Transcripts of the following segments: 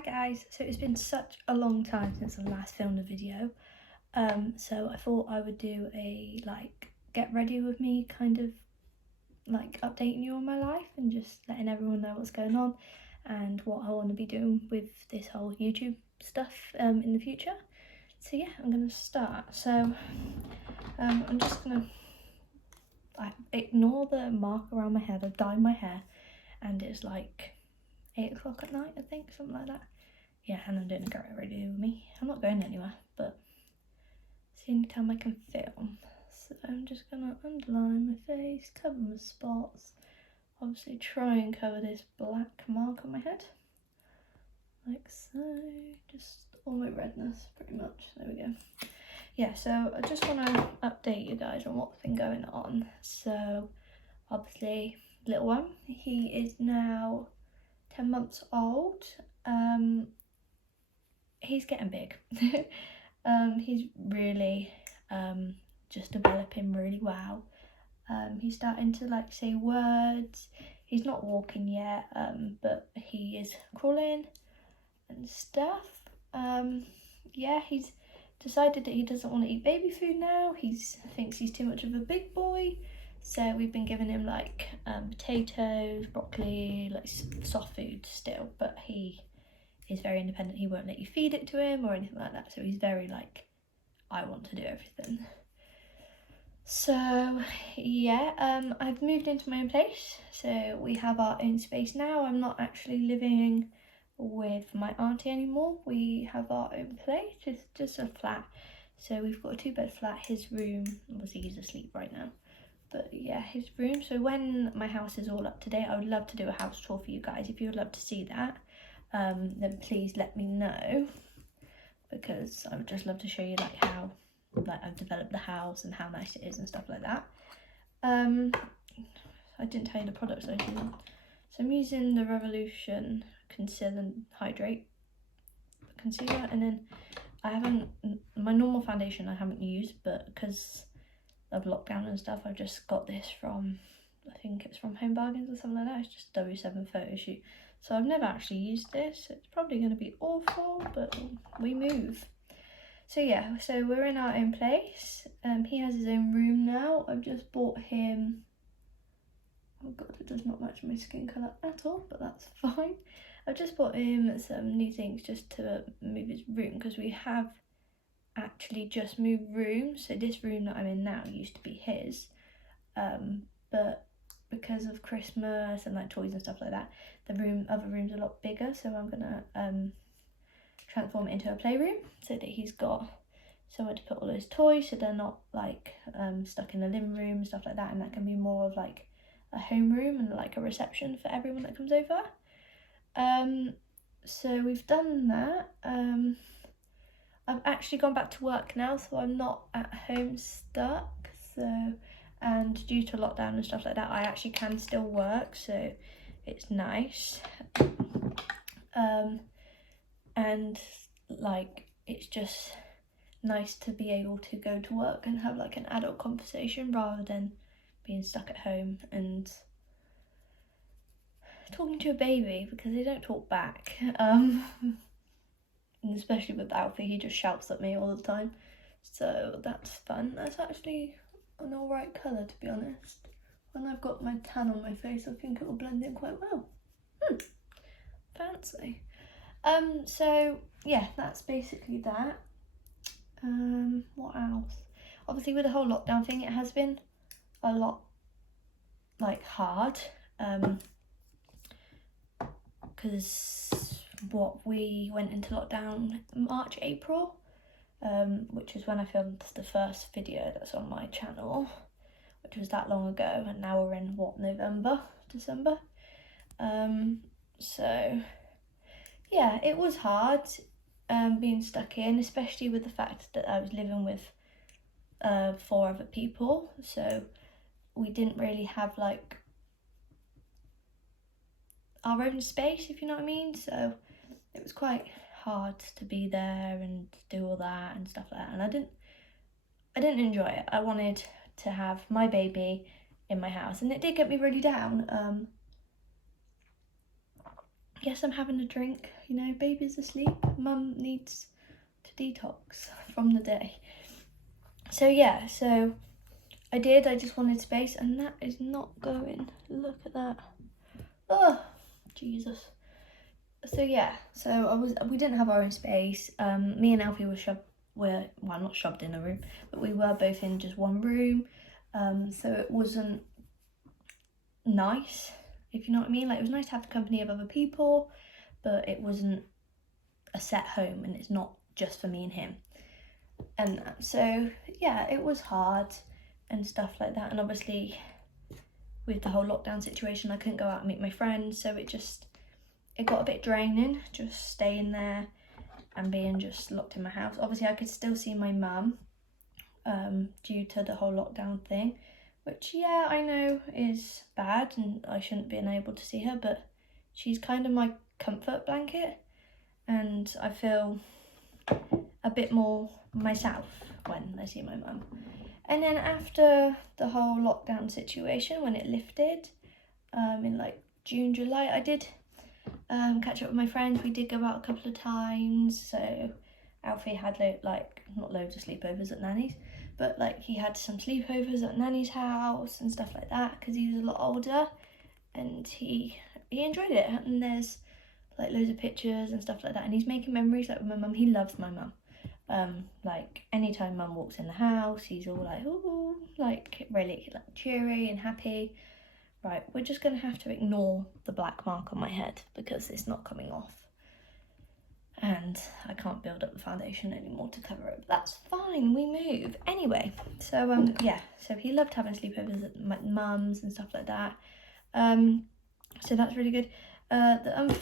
Hi guys, so it's been such a long time since I last filmed a video, so I thought I would do a get ready with me kind of updating you on my life and just letting everyone know what's going on and what I want to be doing with this whole YouTube stuff in the future. So yeah, I'm gonna start. So I'm just gonna ignore the mark around my head. I've dyed my hair and it's like 8 o'clock at night, I think, something like that. Yeah, and I'm doing a get ready with me. I'm not going anywhere, but it's the only time I can film. So I'm just gonna underline my face, cover my spots. Obviously try and cover this black mark on my head. Like so, just all my redness pretty much. There we go. Yeah, so I just want to update you guys on what's been going on. So obviously, little one, he is now 10 months old. He's getting big. He's really just developing really well. He's starting to say words. He's not walking yet, but he is crawling and stuff. Yeah, he's decided that he doesn't want to eat baby food now. He thinks he's too much of a big boy. So we've been giving him potatoes, broccoli, soft food still, but he is very independent. He won't let you feed it to him or anything like that. So he's very I want to do everything. So yeah, I've moved into my own place. So we have our own space now. I'm not actually living with my auntie anymore. We have our own place. It's just a flat. So we've got a 2-bed flat. His room, obviously he's asleep right now. But yeah, his room. So when my house is all up to date, I would love to do a house tour for you guys. If you would love to see that, then please let me know, because I would just love to show you how I've developed the house and how nice it is and stuff like that. I didn't tell you the products I'm using. So I'm using the Revolution Conceal and Hydrate concealer, and then my normal foundation I haven't used, but because of lockdown and stuff, I've just got this from, I think it's from Home Bargains or something like that. It's just W7 photo shoot. So I've never actually used this. It's probably going to be awful, but we move. So yeah, so we're in our own place. He has his own room now. I've just bought him, oh god, it does not match my skin colour at all, but that's fine. I've just bought him some new things just to move his room, because we have actually just moved rooms. So this room that I'm in now used to be his, but because of Christmas and toys and stuff like that, the other room's a lot bigger. So I'm gonna transform it into a playroom so that he's got somewhere to put all his toys, so they're not stuck in the living room and stuff like that, and that can be more of a home room and a reception for everyone that comes over. So we've done that. I've actually gone back to work now, so I'm not at home stuck. So, and due to lockdown and stuff like that, I actually can still work, so it's nice. And it's just nice to be able to go to work and have an adult conversation rather than being stuck at home and talking to a baby, because they don't talk back. And especially with Alfie, he just shouts at me all the time, so that's fun. That's actually an alright colour, to be honest. When I've got my tan on my face, I think it will blend in quite well. Fancy. So yeah, that's basically that. What else? Obviously with the whole lockdown thing, it has been a lot hard, because we went into lockdown March, April, which is when I filmed the first video that's on my channel, which was that long ago, and now we're in November, December. So yeah, it was hard being stuck in, especially with the fact that I was living with 4 other people, so we didn't really have our own space, if you know what I mean. So it was quite hard to be there and do all that and stuff like that, and I didn't enjoy it. I wanted to have my baby in my house, and it did get me really down. Yes, I'm having a drink. You know, baby's asleep. Mum needs to detox from the day. So yeah, so I just wanted space, and that is not going. Look at that. Oh, Jesus. So yeah, we didn't have our own space. Me and Alfie were not shoved in a room, but we were both in just one room. So it wasn't nice, if you know what I mean. Like, it was nice to have the company of other people, but it wasn't a set home, and it's not just for me and him. And so yeah, it was hard and stuff like that. And obviously, with the whole lockdown situation, I couldn't go out and meet my friends, so it got a bit draining just staying there and being just locked in my house. Obviously, I could still see my mum due to the whole lockdown thing, which, yeah, I know is bad and I shouldn't be able to see her, but she's kind of my comfort blanket, and I feel a bit more myself when I see my mum. And then after the whole lockdown situation, when it lifted, in like June, July, I did catch up with my friends. We did go out a couple of times. So Alfie had not loads of sleepovers at Nanny's, but like he had some sleepovers at Nanny's house and stuff like that, because he was a lot older, and he enjoyed it. And there's like loads of pictures and stuff like that, and he's making memories like with my mum. He loves my mum. Like anytime mum walks in the house, he's all like, ooh, like really like cheery and happy. Right, we're just gonna have to ignore the black mark on my head because it's not coming off, and I can't build up the foundation anymore to cover it. But that's fine, we move anyway. So yeah, so he loved having sleepovers at my mum's and stuff like that. So that's really good. The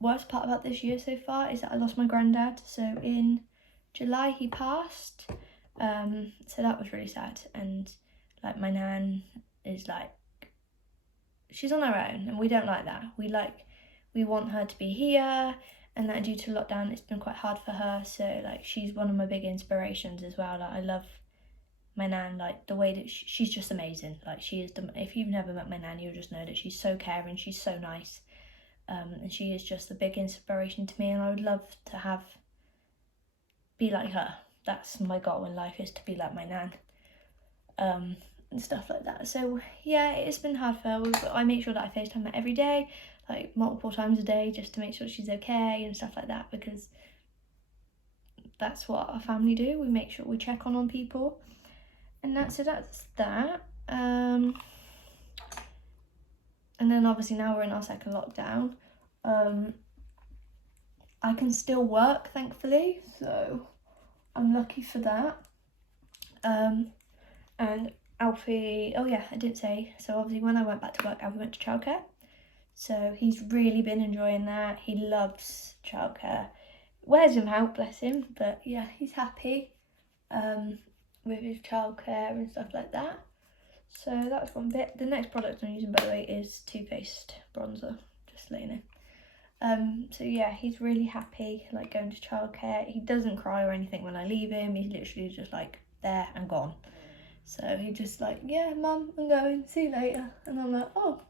worst part about this year so far is that I lost my granddad. So in July he passed. So that was really sad, and like my nan is like, she's on her own, and we don't like that. We want her to be here, and that due to lockdown it's been quite hard for her. So like, she's one of my big inspirations as well. Like, I love my nan, like the way that she's just amazing. Like, she is if you've never met my nan, you'll just know that she's so caring, she's so nice, and she is just a big inspiration to me, and I would love to be like her. That's my goal in life, is to be like my nan, and stuff like that. So yeah, it's been hard for her. I make sure that I FaceTime her every day, like multiple times a day, just to make sure she's okay and stuff like that, because that's what our family do. We make sure we check on people, and that's that. And then obviously now we're in our second lockdown. I can still work, thankfully, so I'm lucky for that. And Alfie, oh yeah, I didn't say, so obviously when I went back to work, Alfie went to childcare, so he's really been enjoying that. He loves childcare, wears him out, bless him, but yeah, he's happy with his childcare and stuff like that. So that's one bit. The next product I'm using, by the way, is Too Faced bronzer, just letting you know. So yeah, he's really happy, like, going to childcare. He doesn't cry or anything when I leave him. He's literally just like there and gone. So he just like, yeah, mum, I'm going, see you later. And I'm like, oh.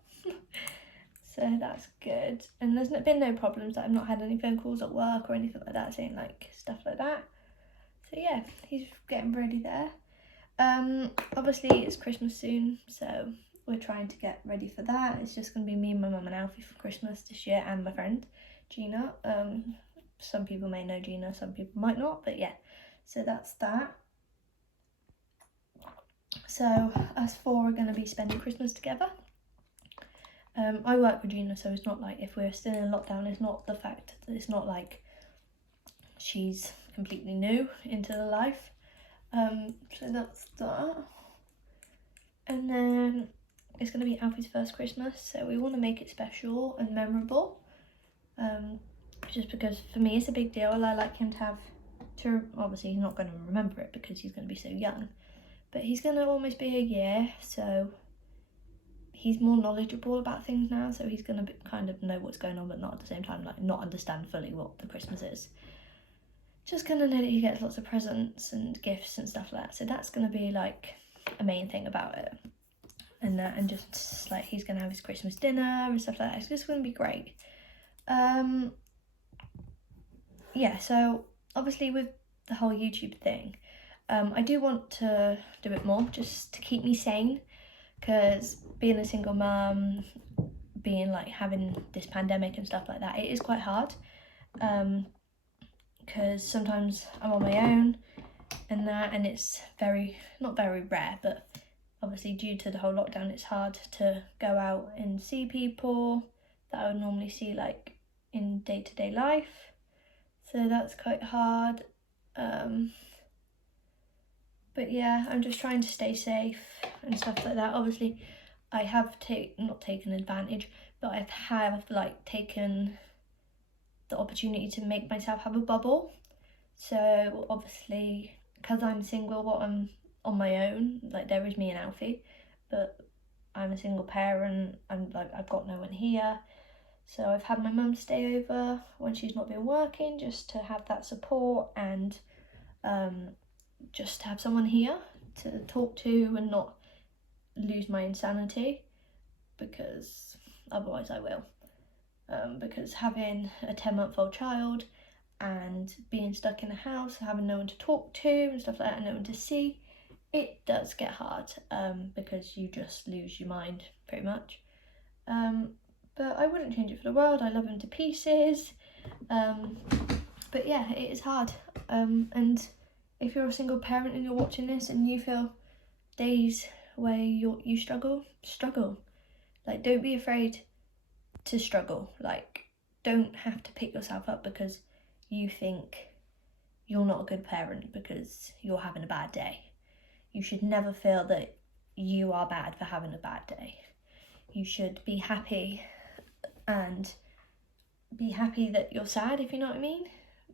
So that's good. And there's been no problems. I've not had any phone calls at work or anything like that saying like stuff like that. So yeah, he's getting ready there. Obviously it's Christmas soon, so we're trying to get ready for that. It's just going to be me and my mum and Alfie for Christmas this year, and my friend Gina. Some people may know Gina, some people might not, but yeah, so that's that. So us four are going to be spending Christmas together. I work with Gina, so it's not like, if we're still in lockdown, it's not the fact that it's not like she's completely new into the life. So that's that. And then it's going to be Alfie's first Christmas, so we want to make it special and memorable. Just because for me it's a big deal. I like him obviously he's not going to remember it because he's going to be so young, but he's going to almost be a year, so he's more knowledgeable about things now, so he's going to kind of know what's going on, but not at the same time like not understand fully what the Christmas is. Just going to know that he gets lots of presents and gifts and stuff like that, so that's going to be like a main thing about it. and that, and just like he's gonna have his Christmas dinner and stuff like that. It's just gonna be great. Yeah, so obviously with the whole YouTube thing, I do want to do it more just to keep me sane, because being a single mum, being like having this pandemic and stuff like that, it is quite hard, because sometimes I'm on my own and that, and it's not very rare, but obviously due to the whole lockdown, it's hard to go out and see people that I would normally see like in day-to-day life, so that's quite hard. But yeah, I'm just trying to stay safe and stuff like that. Obviously I have not taken advantage, but I have like taken the opportunity to make myself have a bubble. So obviously, because I'm single, I'm on my own, like there is me and Alfie, but I'm a single parent, I've got no one here. So I've had my mum stay over when she's not been working, just to have that support, and just to have someone here to talk to and not lose my insanity, because otherwise I will. Because having a 10-month-old child and being stuck in a house, having no one to talk to and stuff like that, and no one to see, it does get hard, because you just lose your mind pretty much. But I wouldn't change it for the world. I love him to pieces. But yeah, it is hard. And if you're a single parent and you're watching this and you feel days where you struggle. Like, don't be afraid to struggle. Like, don't have to pick yourself up because you think you're not a good parent because you're having a bad day. You should never feel that you are bad for having a bad day. You should be happy, and be happy that you're sad, if you know what I mean.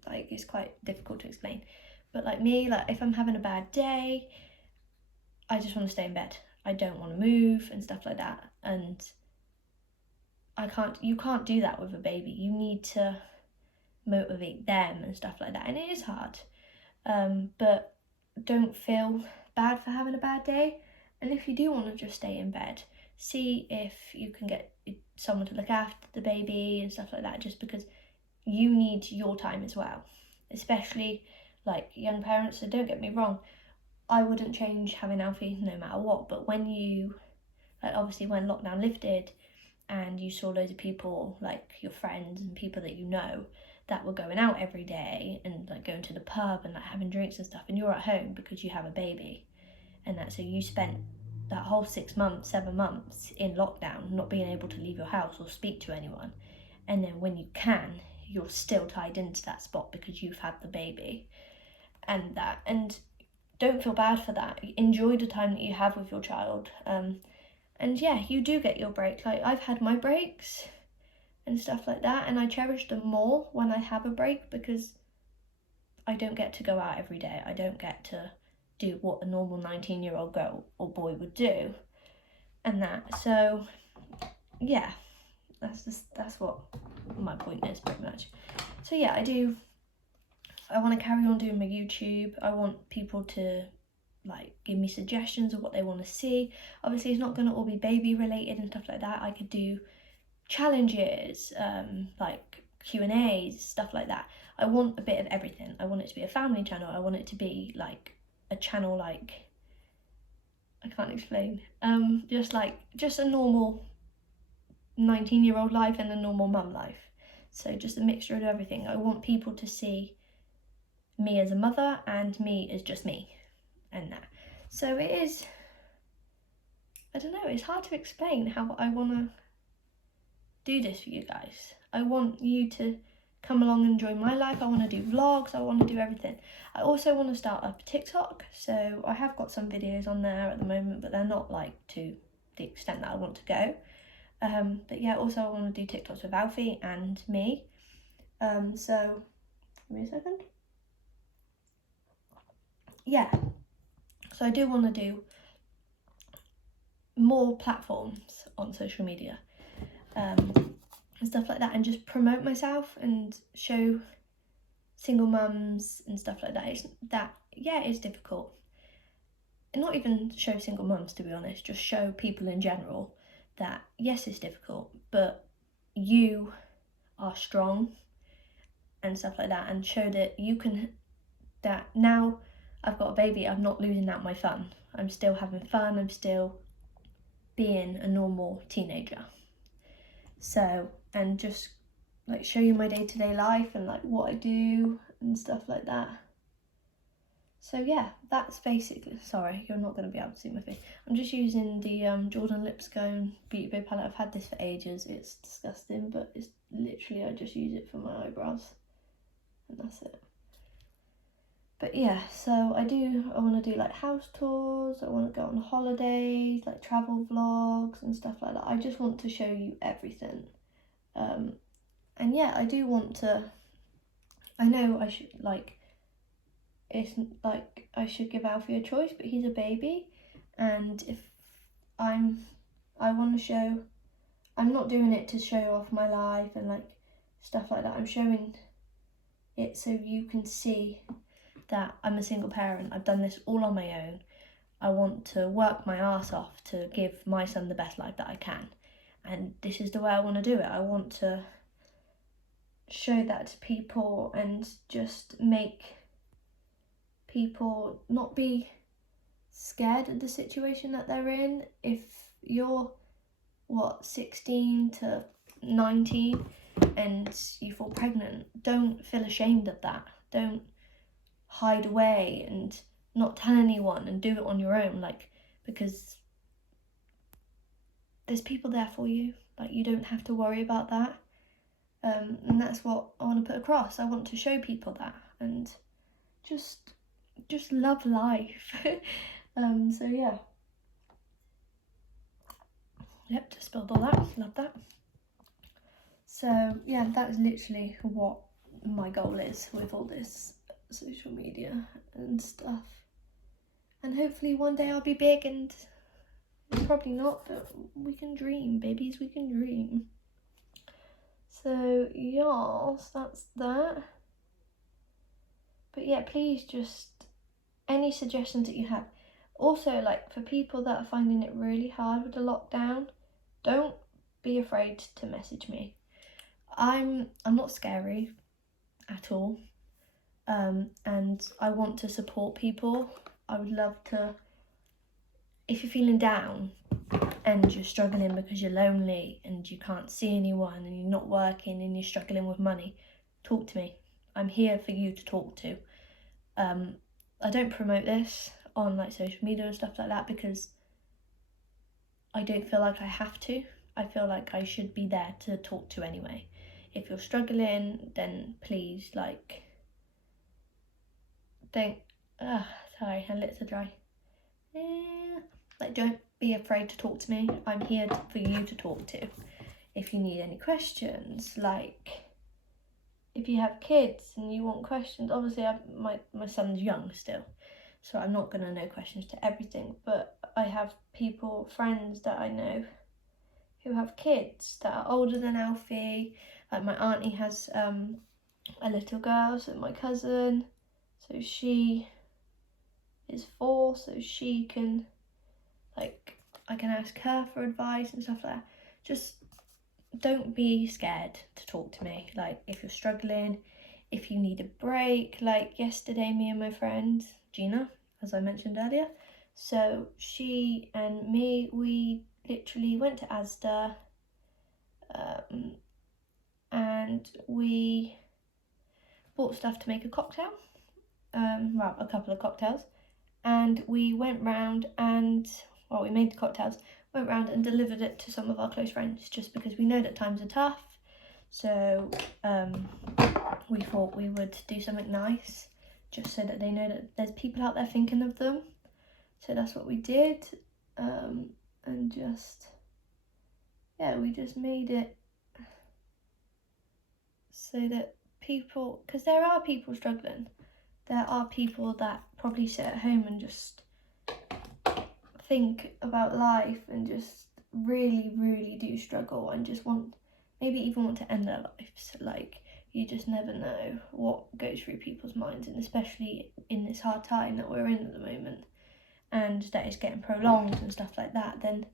Like, it's quite difficult to explain. But like me, like if I'm having a bad day, I just want to stay in bed. I don't want to move and stuff like that. And you can't do that with a baby. You need to motivate them and stuff like that. And it is hard. But don't feel bad for having a bad day. And if you do want to just stay in bed, see if you can get someone to look after the baby and stuff like that, just because you need your time as well, especially like young parents. So don't get me wrong, I wouldn't change having Alfie no matter what, but when obviously when lockdown lifted and you saw loads of people, like your friends and people that you know, that were going out every day and like going to the pub and like having drinks and stuff, and you're at home because you have a baby, and that, so you spent that whole 6 months, 7 months in lockdown, not being able to leave your house or speak to anyone, and then when you can, you're still tied into that spot because you've had the baby, and don't feel bad for that. Enjoy the time that you have with your child, and yeah, you do get your break. Like, I've had my breaks and stuff like that, and I cherish them more when I have a break, because I don't get to go out every day. I don't get to do what a normal 19-year-old girl or boy would do, and that. So yeah, that's what my point is pretty much. So yeah, I want to carry on doing my YouTube. I want people to like give me suggestions of what they want to see. Obviously it's not going to all be baby related and stuff like that. I could do challenges, like Q&As, stuff like that. I want a bit of everything. I want it to be a family channel. I want it to be like a channel, like, I can't explain, just a normal 19-year-old life and a normal mum life. So just a mixture of everything. I want people to see me as a mother and me as just me, and that. So it is, I don't know, it's hard to explain how I want to do this for you guys. I want you to come along and enjoy my life. I want to do vlogs. I want to do everything. I also want to start up a TikTok. So I have got some videos on there at the moment, but they're not like to the extent that I want to go. But yeah, also I want to do TikToks with Alfie and me. So give me a second. Yeah. So I do want to do more platforms on social media. And stuff like that, and just promote myself and show single mums and stuff like that. It's difficult, not even show single mums, to be honest, just show people in general that yes, it's difficult, but you are strong and stuff like that, and show that you can, that now I've got a baby, I'm not losing out my fun. I'm still having fun, I'm still being a normal teenager. So, and just like show you my day-to-day life and like what I do and stuff like that. So yeah, that's basically, sorry, you're not going to be able to see my face. I'm just using the Jordan Lipscomb Beauty Bay palette. I've had this for ages. It's disgusting, but it's literally, I just use it for my eyebrows. And that's it. But yeah, so I want to do like house tours. I want to go on holidays, like travel vlogs and stuff like that. I just want to show you everything. And yeah, I do want to, I know I should like, it's like I should give Alfie a choice, but he's a baby, and if I want to show, I'm not doing it to show off my life and like stuff like that. I'm showing it so you can see that I'm a single parent. I've done this all on my own. I want to work my arse off to give my son the best life that I can, and this is the way I want to do it. I want to show that to people and just make people not be scared of the situation that they're in. If you're 16 to 19 and you fall pregnant, don't feel ashamed of that. Don't hide away and not tell anyone and do it on your own, like, because there's people there for you. Like, you don't have to worry about that. And that's what I want to put across. I want to show people that and just love life. So yeah. Yep, just spilled all that. Love that. So yeah, that is literally what my goal is with all this social media and stuff. And hopefully one day I'll be big, and probably not, but we can dream, babies, we can dream. So yes, that's that. But yeah, please just, any suggestions that you have. Also, like, for people that are finding it really hard with the lockdown, don't be afraid to message me. I'm not scary at all, and I want to support people. I would love to, if you're feeling down and you're struggling because you're lonely and you can't see anyone and you're not working and you're struggling with money, talk to me. I'm here for you to talk to. I don't promote this on like social media and stuff like that because I don't feel like I have to. I feel like I should be there to talk to anyway. If you're struggling, then please, like, don't, sorry, my lips are dry. Like, don't be afraid to talk to me. I'm here for you to talk to. If you need any questions, like, if you have kids and you want questions, obviously my son's young still, so I'm not going to know questions to everything, but I have people, friends that I know who have kids that are older than Alfie. Like, my auntie has a little girl, so my cousin, so she is 4, so she can, like, I can ask her for advice and stuff like that. Just don't be scared to talk to me. Like, if you're struggling, if you need a break, like yesterday, me and my friend Gina, as I mentioned earlier, so she and me, we literally went to Asda, and we bought stuff to make a cocktail, well, a couple of cocktails, and we went round and, well, we made the cocktails, went round and delivered it to some of our close friends, just because we know that times are tough. So we thought we would do something nice, just so that they know that there's people out there thinking of them. So that's what we did, and just, yeah, we just made it so that people, because there are people struggling, there are people that probably sit at home and just think about life and just really, really do struggle and just want, maybe even want to end their lives. Like, you just never know what goes through people's minds, and especially in this hard time that we're in at the moment. and that it's getting prolonged and stuff like that, then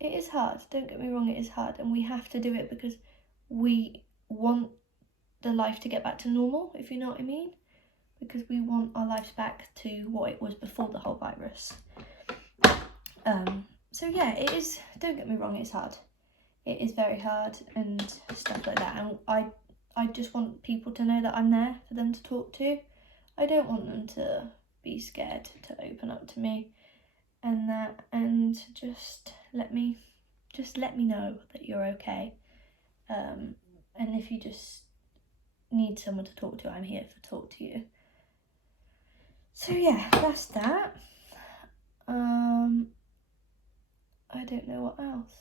it is hard. Don't get me wrong, it is hard, and we have to do it because we want the life to get back to normal, if you know what I mean, because we want our lives back to what it was before the whole virus. So yeah, it is, don't get me wrong, it's hard. It is very hard and stuff like that, and I just want people to know that I'm there for them to talk to. I don't want them to be scared to open up to me and that, and just let me know that you're okay. And if you just need someone to talk to, I'm here to talk to you. So yeah, that's that. I don't know what else.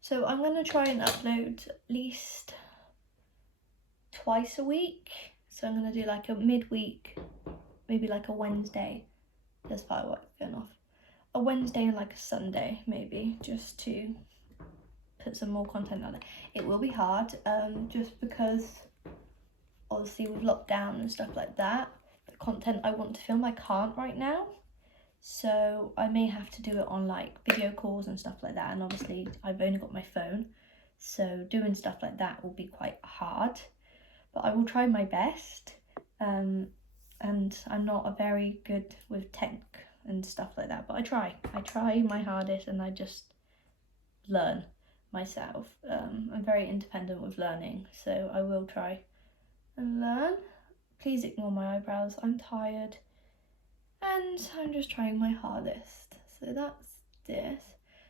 So I'm going to try and upload at least twice a week. So I'm going to do like a midweek, maybe like a Wednesday. There's fireworks going off. A Wednesday and like a Sunday, maybe, just to put some more content out there. It will be hard, just because obviously with lockdown and stuff like that, the content I want to film I can't right now. So I may have to do it on like video calls and stuff like that, and obviously I've only got my phone, so doing stuff like that will be quite hard, but I will try my best. And I'm not a very good with tech and stuff like that, but I try my hardest, and I just learn myself. I'm very independent with learning, so I will try and learn. Please ignore my eyebrows, I'm tired. And I'm just trying my hardest. So that's this.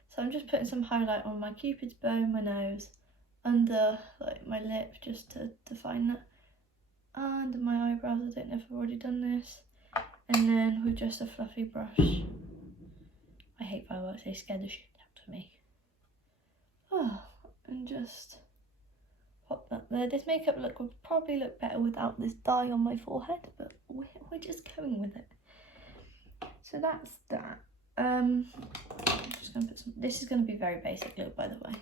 So I'm just putting some highlight on my cupid's bow, my nose, under like my lip, just to define that. Under my eyebrows, I don't know if I've already done this. And then with just a fluffy brush. I hate fireworks, they scare the shit out of me. Oh, and just pop that there. This makeup look would probably look better without this dye on my forehead, but we're just going with it. So that's that. I'm just gonna put some. This is gonna be very basic look, by the way.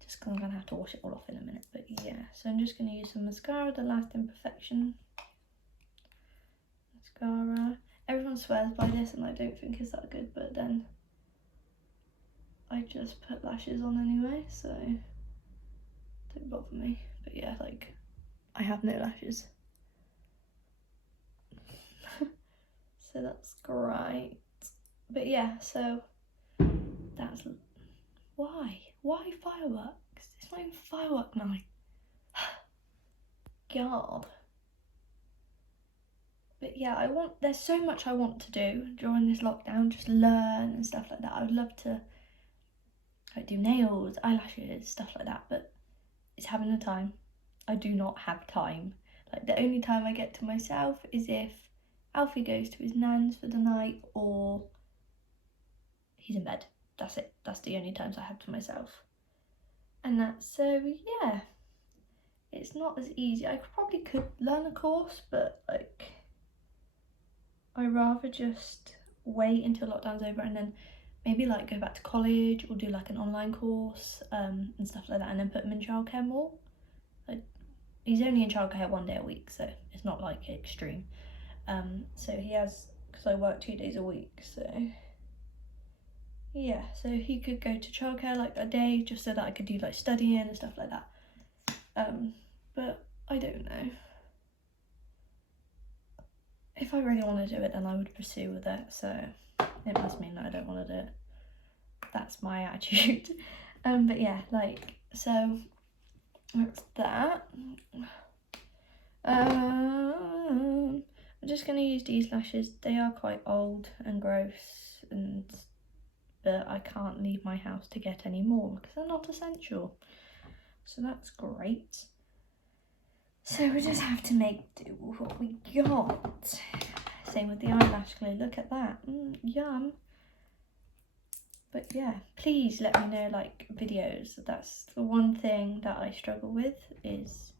Just because I'm gonna have to wash it all off in a minute. But yeah, so I'm just gonna use some mascara, the Last Imperfection mascara. Everyone swears by this, and I don't think it's that good. But then I just put lashes on anyway, so don't bother me. But yeah, like I have no lashes. So that's great. But yeah, so that's why fireworks? It's not even firework night. God. But yeah, there's so much I want to do during this lockdown, just learn and stuff like that. I would love to like do nails, eyelashes, stuff like that, but it's having the time. I do not have time. Like the only time I get to myself is if Alfie goes to his nan's for the night or he's in bed. That's it. That's the only times I have to myself. And that's, so yeah, it's not as easy. I probably could learn a course, but like I'd rather just wait until lockdown's over and then maybe like go back to college or do like an online course and stuff like that, and then put him in childcare more. Like he's only in childcare 1 day a week, so it's not like extreme. So he has, because I work 2 days a week, so yeah, so he could go to childcare like a day just so that I could do like studying and stuff like that. But I don't know. If I really want to do it, then I would pursue with it, so it must mean that I don't want to do it. That's my attitude. But yeah, like, so that's that. I'm just going to use these lashes. They are quite old and gross, but I can't leave my house to get any more because they're not essential. So that's great. So we just have to make do with what we got. Same with the eyelash glue. Look at that. Yum. But yeah, please let me know, like, videos. That's the one thing that I struggle with, is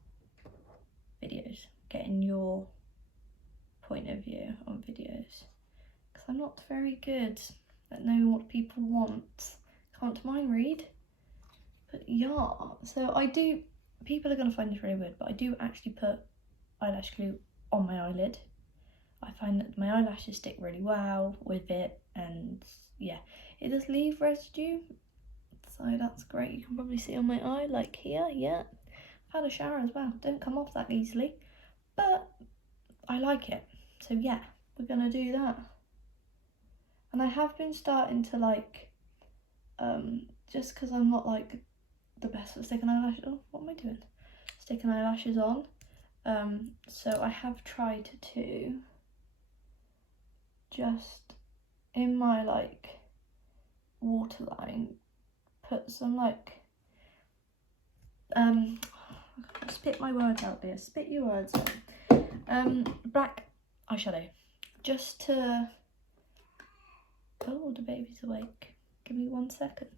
videos. Getting your point of view on videos. Because I'm not very good at knowing what people want. Can't mind read. But yeah, so I do, people are going to find this really weird, but I do actually put eyelash glue on my eyelid. I find that my eyelashes stick really well with it, and yeah, it does leave residue, so that's great. You can probably see on my eye, like here, yeah. I've had a shower as well, don't come off that easily, but I like it. So yeah, we're gonna do that. And I have been starting to like, just because I'm not like the best at sticking eyelashes, oh, what am I doing? Sticking eyelashes on. So I have tried to just, in my like waterline, put some like, spit my words out there, spit your words out. Black eyeshadow, just to, oh, the baby's awake. Give me 1 second.